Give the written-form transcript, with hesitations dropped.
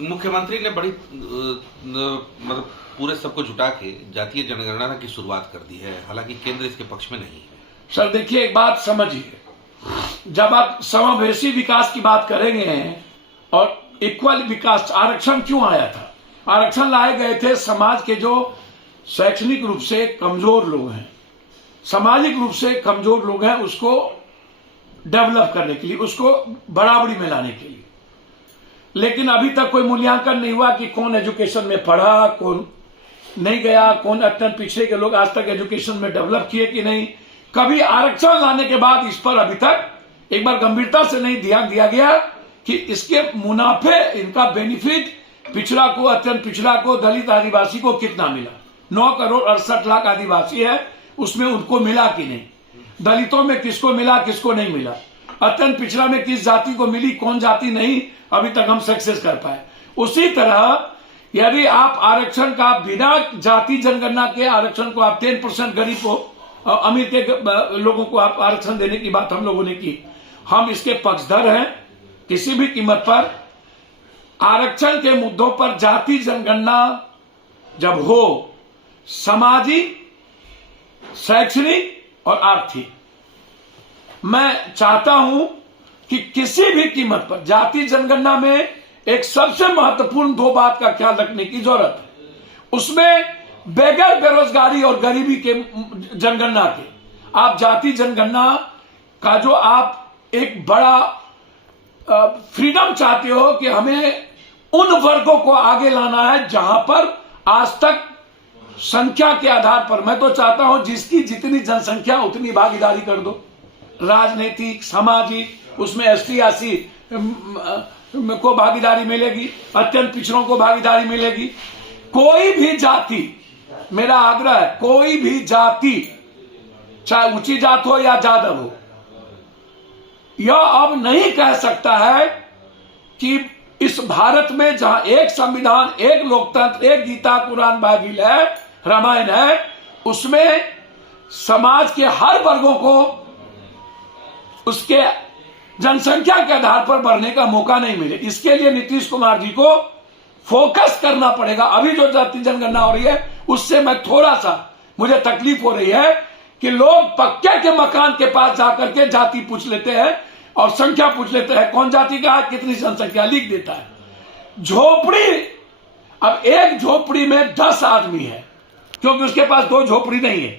मुख्यमंत्री ने बड़ी मतलब पूरे सबको जुटा के जातीय जनगणना की शुरुआत कर दी है, हालांकि केंद्र इसके पक्ष में नहीं है। सर देखिए, एक बात समझिए, जब आप समावेशी विकास की बात करेंगे और इक्वल विकास, आरक्षण क्यों आया था? आरक्षण लाए गए थे समाज के जो शैक्षणिक रूप से कमजोर लोग हैं, सामाजिक रूप से कमजोर लोग हैं, उसको डेवलप करने के लिए, उसको बराबरी में लाने के लिए। लेकिन अभी तक कोई मूल्यांकन नहीं हुआ कि कौन एजुकेशन में पढ़ा, कौन नहीं गया, कौन अत्यंत पिछड़े के लोग आज तक एजुकेशन में डेवलप किए कि नहीं। कभी आरक्षण लाने के बाद इस पर अभी तक एक बार गंभीरता से नहीं ध्यान दिया गया कि इसके मुनाफे, इनका बेनिफिट पिछड़ा को, अत्यंत पिछड़ा को, दलित आदिवासी को कितना मिला। 9 करोड़ 68 लाख आदिवासी है, उसमें उनको मिला कि नहीं, दलितों में किसको मिला, किसको नहीं मिला, अत्यंत पिछड़ा में किस जाति को मिली, कौन जाति नहीं, अभी तक हम सक्सेस कर पाए। उसी तरह यदि आप आरक्षण का बिना जाति जनगणना के आरक्षण को आप 10% गरीब को, अमीर के लोगों को आप आरक्षण देने की बात हम लोगों ने की, हम इसके पक्षधर हैं। किसी भी कीमत पर आरक्षण के मुद्दों पर जाति जनगणना जब हो, सामाजिक, शैक्षणिक और आर्थिक, मैं चाहता हूं कि किसी भी कीमत पर जाति जनगणना में एक सबसे महत्वपूर्ण 2 बात का ख्याल रखने की जरूरत है। उसमें बगैर बेरोजगारी और गरीबी के जनगणना के आप जाति जनगणना का जो आप एक बड़ा फ्रीडम चाहते हो कि हमें उन वर्गों को आगे लाना है जहां पर आज तक संख्या के आधार पर, मैं तो चाहता हूं जिसकी जितनी जनसंख्या उतनी भागीदारी कर दो, राजनीतिक, सामाजिक, उसमें एसटी एससी को भागीदारी मिलेगी, अत्यंत पिछड़ों को भागीदारी मिलेगी। कोई भी जाति, मेरा आग्रह है, कोई भी जाति, चाहे ऊंची जात हो या जादव हो, यह अब नहीं कह सकता है कि इस भारत में जहां एक संविधान, एक लोकतंत्र, एक गीता, कुरान, बाइबिल है, रामायण है, उसमें समाज के हर वर्गों को उसके जनसंख्या के आधार पर बढ़ने का मौका नहीं मिले। इसके लिए नीतीश कुमार जी को फोकस करना पड़ेगा। अभी जो जाति जनगणना हो रही है उससे मैं थोड़ा सा, मुझे तकलीफ हो रही है कि लोग पक्के के मकान के पास जाकर के जाति पूछ लेते हैं और संख्या पूछ लेते हैं, कौन जाति का है, कितनी जनसंख्या, लिख देता है। झोपड़ी, अब एक झोपड़ी में 10 आदमी है, क्योंकि उसके पास 2 झोपड़ी नहीं है।